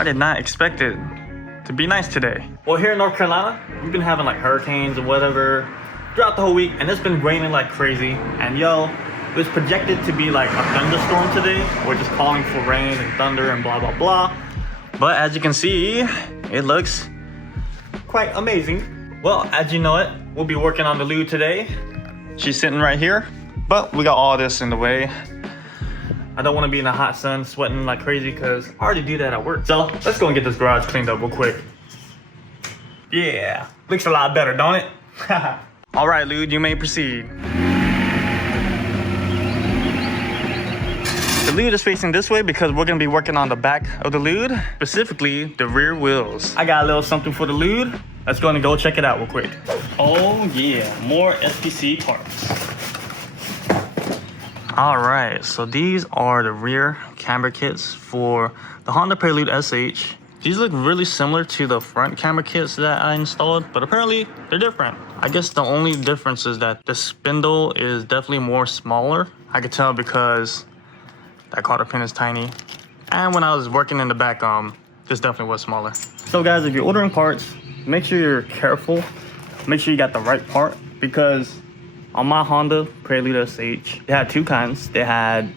I did not expect it to be nice today. Well, here in North Carolina, we've been having like hurricanes or whatever throughout the whole week, and it's been raining like crazy. And yo, it was projected to be like a thunderstorm today. We're just calling for rain and thunder and blah blah blah. But as you can see, it looks quite amazing. Well, as you know it, we'll be working on the Lude today. She's sitting right here, but we got all this in the way. I don't want to be in the hot sun sweating like crazy because I already do that at work. So let's go and get this garage cleaned up real quick. Yeah, looks a lot better, don't it? All right, Lude, you may proceed. The Lude is facing this way because we're gonna be working on the back of the Lude, specifically the rear wheels. I got a little something for the Lude. Let's go and go check it out real quick. Oh yeah, more SPC parts. All right, so these are the rear camber kits for the Honda Prelude SH. These look really similar to the front camber kits that I installed, but apparently they're different. I guess the only difference is that the spindle is definitely more smaller. I could tell because that cotter pin is tiny. And when I was working in the back, this definitely was smaller. So guys, if you're ordering parts, make sure you're careful. Make sure you got the right part, because on my Honda Prelude SH, they had two kinds. They had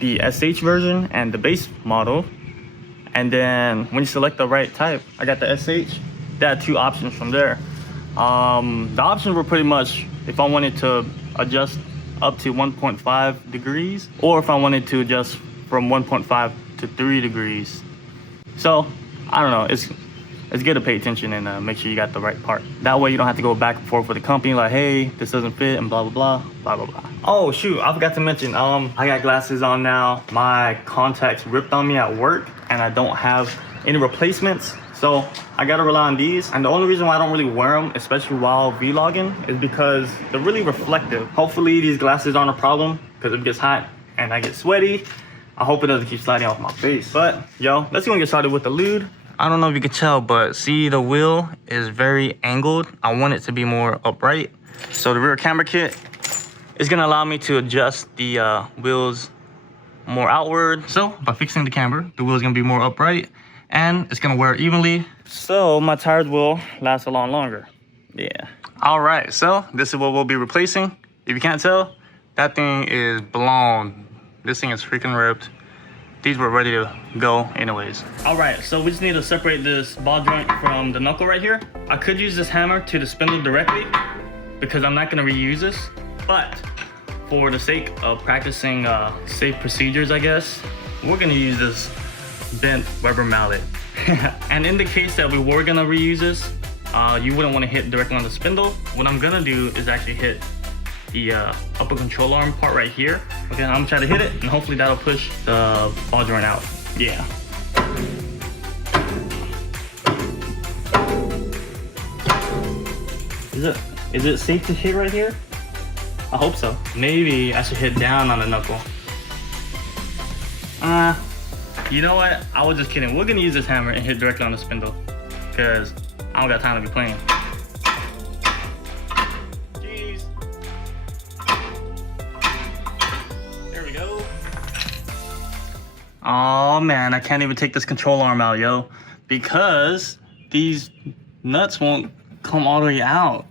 the SH version and the base model. And then when you select the right type, I got the SH, they had two options from there. The options were pretty much if I wanted to adjust up to 1.5 degrees, or if I wanted to adjust from 1.5 to 3 degrees. So I don't know, it's good to pay attention and make sure you got the right part. That way you don't have to go back and forth with the company like, hey, this doesn't fit and blah blah blah blah blah blah. Oh shoot, I forgot to mention, I got glasses on now. My contacts ripped on me at work and I don't have any replacements, so I gotta rely on these. And the only reason why I don't really wear them, especially while vlogging, is because they're really reflective. Hopefully these glasses aren't a problem, because if it gets hot and I get sweaty, I hope it doesn't keep sliding off my face. But yo, let's go and get started with the Lude. I don't know if you can tell, but see, the wheel is very angled. I want it to be more upright. So the rear camber kit is gonna allow me to adjust the wheels more outward. So by fixing the camber, the wheel is gonna be more upright and it's gonna wear evenly. So my tires will last a lot longer. Yeah. All right, so this is what we'll be replacing. If you can't tell, that thing is blown. This thing is freaking ripped. These were ready to go anyways. All right, so we just need to separate this ball joint from the knuckle right here. I could use this hammer to the spindle directly because I'm not gonna reuse this, but for the sake of practicing safe procedures, I guess, we're gonna use this bent rubber mallet. And in the case that we were gonna reuse this, you wouldn't wanna hit directly on the spindle. What I'm gonna do is actually hit the upper control arm part right here. Okay, I'm gonna try to hit it and hopefully that'll push the ball joint out. Yeah. Is it safe to hit right here? I hope so. Maybe I should hit down on the knuckle. You know what? I was just kidding. We're gonna use this hammer and hit directly on the spindle because I don't got time to be playing. Jeez. There we go. Oh man, I can't even take this control arm out, yo, because these nuts won't come all the way out.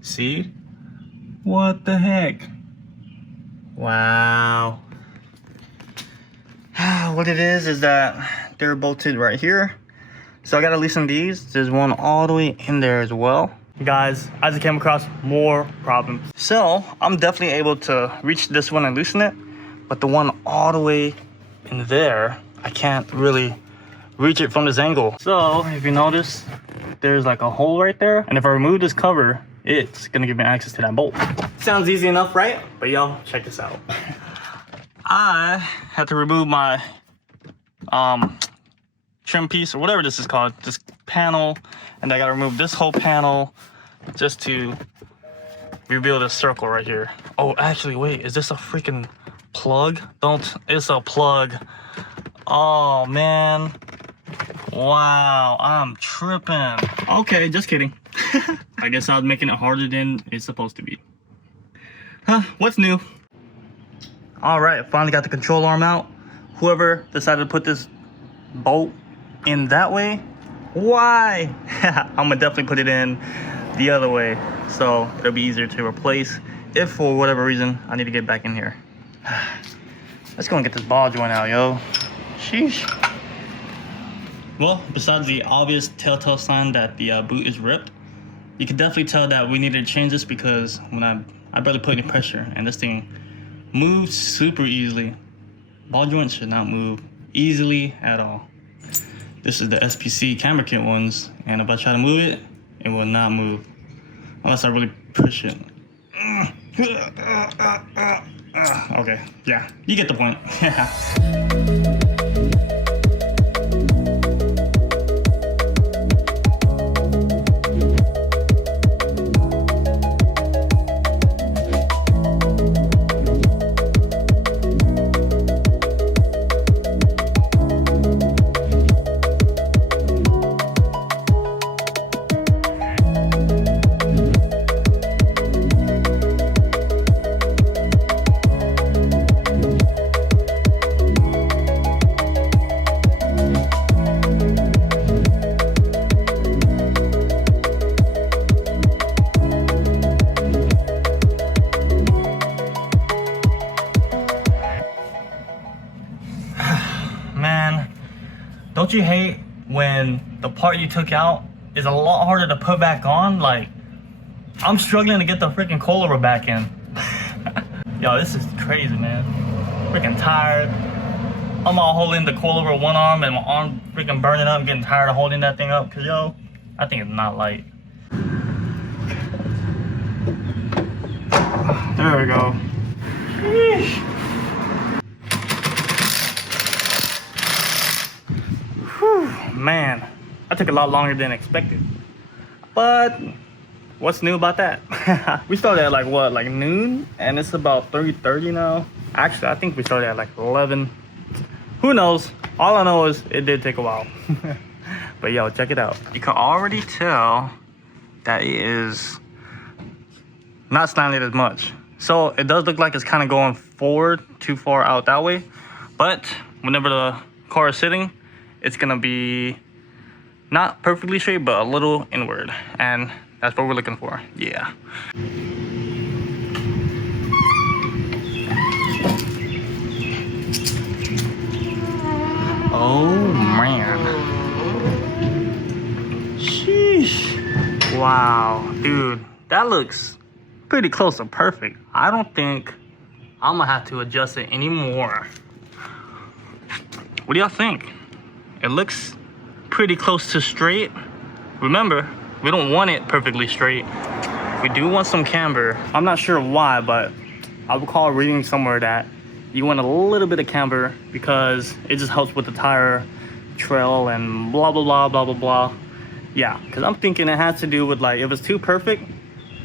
See? What the heck? Wow. What it is that they're bolted right here. So I gotta loosen these. There's one all the way in there as well. Guys, I just came across more problems. So I'm definitely able to reach this one and loosen it, but the one all the way in there, I can't really reach it from this angle. So if you notice, there's like a hole right there. And if I remove this cover, it's gonna give me access to that bolt. Sounds easy enough, right? But y'all, check this out. I had to remove my trim piece or whatever this is called, this panel, and I gotta remove this whole panel just to reveal this circle right here. Oh, actually, wait, is this a freaking plug? It's a plug. Oh man, wow, I'm tripping. Okay, just kidding. I guess I was making it harder than it's supposed to be. Huh, what's new? All right, finally got the control arm out. Whoever decided to put this bolt, in that way, why? I'm gonna definitely put it in the other way, so it'll be easier to replace if for whatever reason I need to get back in here. Let's go and get this ball joint out, yo. Sheesh. Well, besides the obvious telltale sign that the boot is ripped, you can definitely tell that we needed to change this because when I barely put any pressure and this thing moves super easily. Ball joints should not move easily at all. This is the SPC camber kit ones, and if I try to move it, it will not move unless I really push it. Okay, yeah, you get the point. Man, don't you hate when the part you took out is a lot harder to put back on? Like, I'm struggling to get the freaking coilover back in. Yo, this is crazy, man. Freaking tired. I'm all holding the coilover with one arm and my arm freaking burning up. I'm getting tired of holding that thing up because, yo, I think it's not light. There we go. Sheesh. Man, that took a lot longer than expected. But what's new about that? We started at like what, like noon? And it's about 3:30 now. Actually, I think we started at like 11. Who knows? All I know is it did take a while. But yo, check it out. You can already tell that it is not slanted as much. So it does look like it's kind of going forward, too far out that way. But whenever the car is sitting, it's gonna be not perfectly straight, but a little inward. And that's what we're looking for, yeah. Oh man. Sheesh. Wow, dude, that looks pretty close to perfect. I don't think I'm gonna have to adjust it anymore. What do y'all think? It looks pretty close to straight. Remember, we don't want it perfectly straight. We do want some camber. I'm not sure why, but I recall reading somewhere that you want a little bit of camber because it just helps with the tire trail and blah, blah, blah, blah, blah, blah. Yeah, because I'm thinking it has to do with like, if it's too perfect,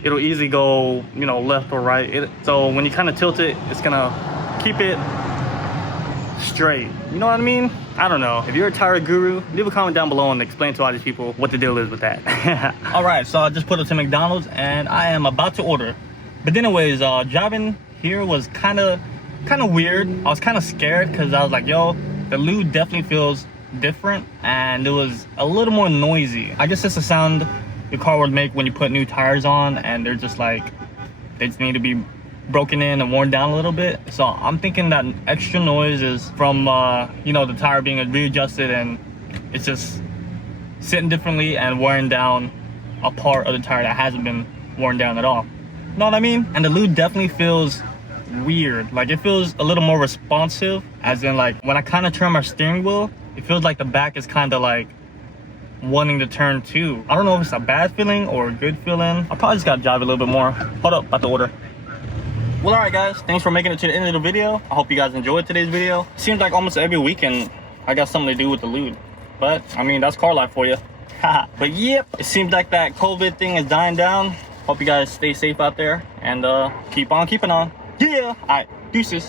it'll easily go, you know, left or right. So when you kind of tilt it, it's gonna keep it straight. You know what I mean? I don't know. If you're a tire guru, leave a comment down below and explain to all these people what the deal is with that. All right, so I just put it to McDonald's and I am about to order. But anyways, driving here was kind of weird. I was kind of scared because I was like, yo, the Lude definitely feels different and it was a little more noisy. I guess it's a sound the car would make when you put new tires on and they're just like, they just need to be broken in and worn down a little bit. So I'm thinking that extra noise is from you know, the tire being readjusted and it's just sitting differently and wearing down a part of the tire that hasn't been worn down at all. You know what I mean? And the Lude definitely feels weird. Like, it feels a little more responsive, as in like when I kind of turn my steering wheel, it feels like the back is kind of like wanting to turn too. I don't know if it's a bad feeling or a good feeling. I probably just gotta drive a little bit more. Hold up, about to order. Well, alright guys, thanks for making it to the end of the video. I hope you guys enjoyed today's video. Seems like almost every weekend I got something to do with the Lude. But, I mean, that's car life for you. But yep, it seems like that COVID thing is dying down. Hope you guys stay safe out there and keep on keeping on. Yeah! Alright, deuces.